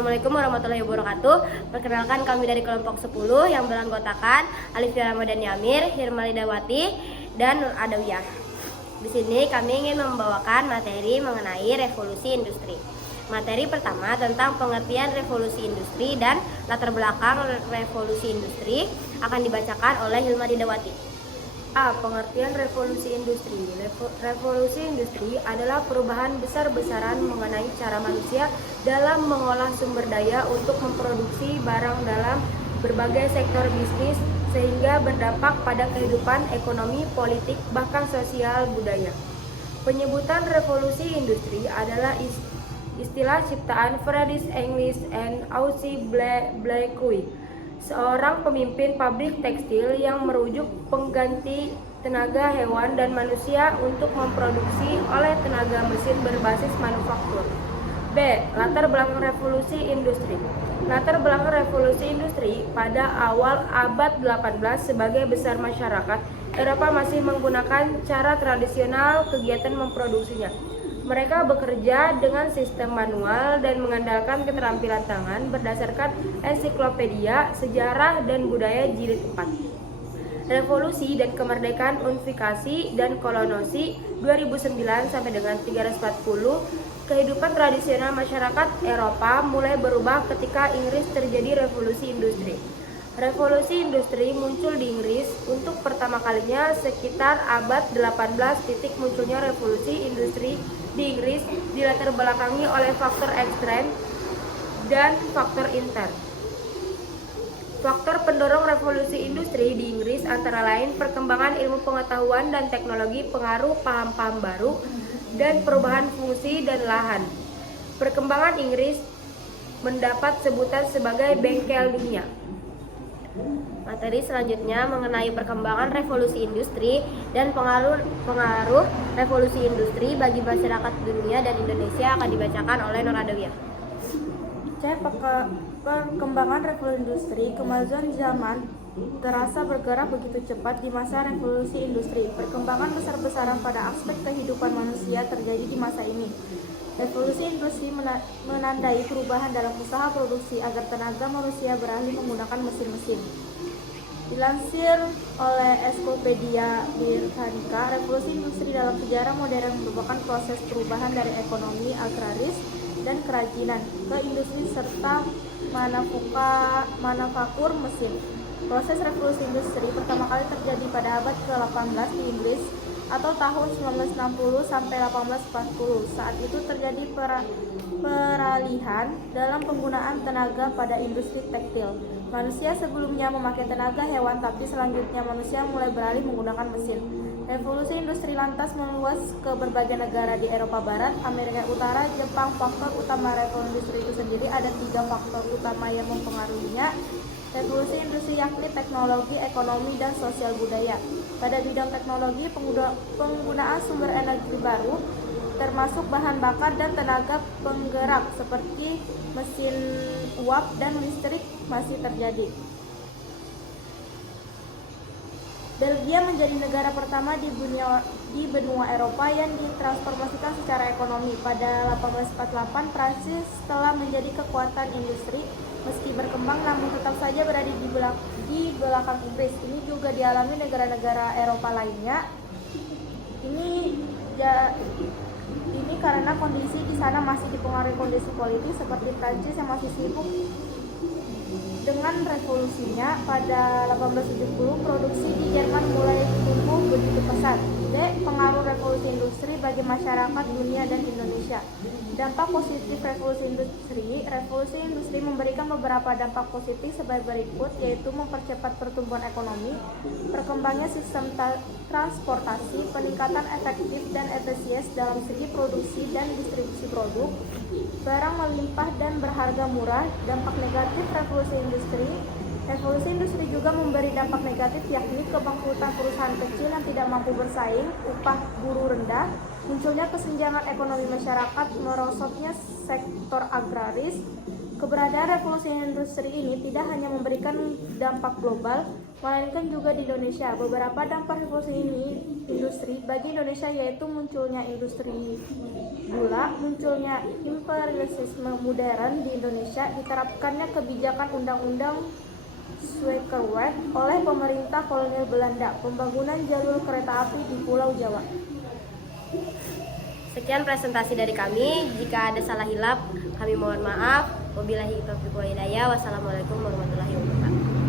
Assalamualaikum warahmatullahi wabarakatuh. Perkenalkan, kami dari kelompok 10 yang beranggotakan Alifia Ramadhani Amir, Hirmalidawati, dan Nur Adawiyah. Di sini kami ingin membawakan materi mengenai revolusi industri. Materi pertama tentang pengertian revolusi industri dan latar belakang revolusi industri akan dibacakan oleh Hirmalidawati. A. Pengertian revolusi industri. Revolusi industri adalah perubahan besar-besaran mengenai cara manusia dalam mengolah sumber daya untuk memproduksi barang dalam berbagai sektor bisnis sehingga berdampak pada kehidupan ekonomi, politik, bahkan sosial budaya. Penyebutan revolusi industri adalah istilah ciptaan Friedrich Engels and Auguste Blackwell, seorang pemimpin pabrik tekstil yang merujuk pengganti tenaga hewan dan manusia untuk memproduksi oleh tenaga mesin berbasis manufaktur. B. Latar belakang revolusi industri. Latar belakang revolusi industri pada awal abad 18 sebagai besar masyarakat Eropa masih menggunakan cara tradisional kegiatan memproduksinya. Mereka bekerja dengan sistem manual dan mengandalkan keterampilan tangan berdasarkan ensiklopedia Sejarah dan Budaya Jilid 4. Revolusi dan Kemerdekaan Unifikasi dan Kolonisasi 2009 sampai dengan 340, kehidupan tradisional masyarakat Eropa mulai berubah ketika Inggris terjadi revolusi industri. Revolusi industri muncul di Inggris untuk pertama kalinya sekitar abad 18. Munculnya revolusi industri di Inggris dilatar belakangi oleh faktor ekstern dan faktor intern. Faktor pendorong revolusi industri di Inggris antara lain perkembangan ilmu pengetahuan dan teknologi, pengaruh paham-paham baru, dan perubahan fungsi dan lahan. Perkembangan Inggris mendapat sebutan sebagai bengkel dunia. Materi selanjutnya mengenai perkembangan revolusi industri dan pengaruh revolusi industri bagi masyarakat dunia dan Indonesia akan dibacakan oleh Nur Adawiyah. C. Perkembangan revolusi industri. Kemajuan zaman terasa bergerak begitu cepat di masa revolusi industri. Perkembangan besar-besaran pada aspek kehidupan manusia terjadi di masa ini. Revolusi industri menandai perubahan dalam usaha produksi agar tenaga manusia beralih menggunakan mesin-mesin. Dilansir oleh Ensiklopedia Britannica, revolusi industri dalam sejarah modern merupakan proses perubahan dari ekonomi agraris dan kerajinan ke industri serta manufaktur mesin. Proses revolusi industri pertama kali terjadi pada abad ke-18 di Inggris atau tahun 1960 sampai 1840. Saat itu terjadi peralihan dalam penggunaan tenaga pada industri tekstil. Manusia sebelumnya memakai tenaga hewan, tapi selanjutnya manusia mulai beralih menggunakan mesin. Revolusi industri lantas meluas ke berbagai negara di Eropa Barat, Amerika Utara, Jepang. Faktor utama revolusi industri itu sendiri ada 3 faktor utama yang mempengaruhinya revolusi industri, yakni teknologi, ekonomi, dan sosial budaya. Pada bidang teknologi, penggunaan sumber energi baru termasuk bahan bakar dan tenaga penggerak seperti mesin uap dan listrik masih terjadi. Belgia menjadi negara pertama di benua Eropa yang ditransformasikan secara ekonomi. Pada 1848, Prancis telah menjadi kekuatan industri. Meski berkembang, namun tetap saja berada di belakang Inggris. Ini juga dialami negara-negara Eropa lainnya. Ini karena kondisi di sana masih dipengaruhi kondisi politik seperti Prancis yang masih sibuk dengan revolusinya. Pada 1870, produksi di Jerman mulai tumbuh begitu pesat. D. Pengaruh revolusi industri bagi masyarakat dunia dan Indonesia. Dampak positif revolusi industri. Revolusi industri memberikan beberapa dampak positif sebagai berikut, yaitu mempercepat pertumbuhan ekonomi, perkembangan sistem transportasi, peningkatan efektif dan efisiensi dalam segi produksi dan distribusi produk, barang melimpah dan berharga murah. Dampak negatif revolusi industri. Revolusi industri juga memberi dampak negatif, yakni kebangkrutan perusahaan kecil yang tidak mampu bersaing, upah buruh rendah, munculnya kesenjangan ekonomi masyarakat, merosotnya sektor agraris. Keberadaan revolusi industri ini tidak hanya memberikan dampak global, melainkan juga di Indonesia. Beberapa dampak revolusi industri bagi Indonesia yaitu munculnya industri Dula munculnya imperialisme modern di Indonesia, diterapkannya kebijakan Undang-Undang Suikerweg oleh pemerintah kolonial Belanda, pembangunan jalur kereta api di Pulau Jawa. Sekian presentasi dari kami. Jika ada salah hilap, kami mohon maaf. Wabillahi taufiq wal hidayah. Wassalamualaikum warahmatullahi wabarakatuh.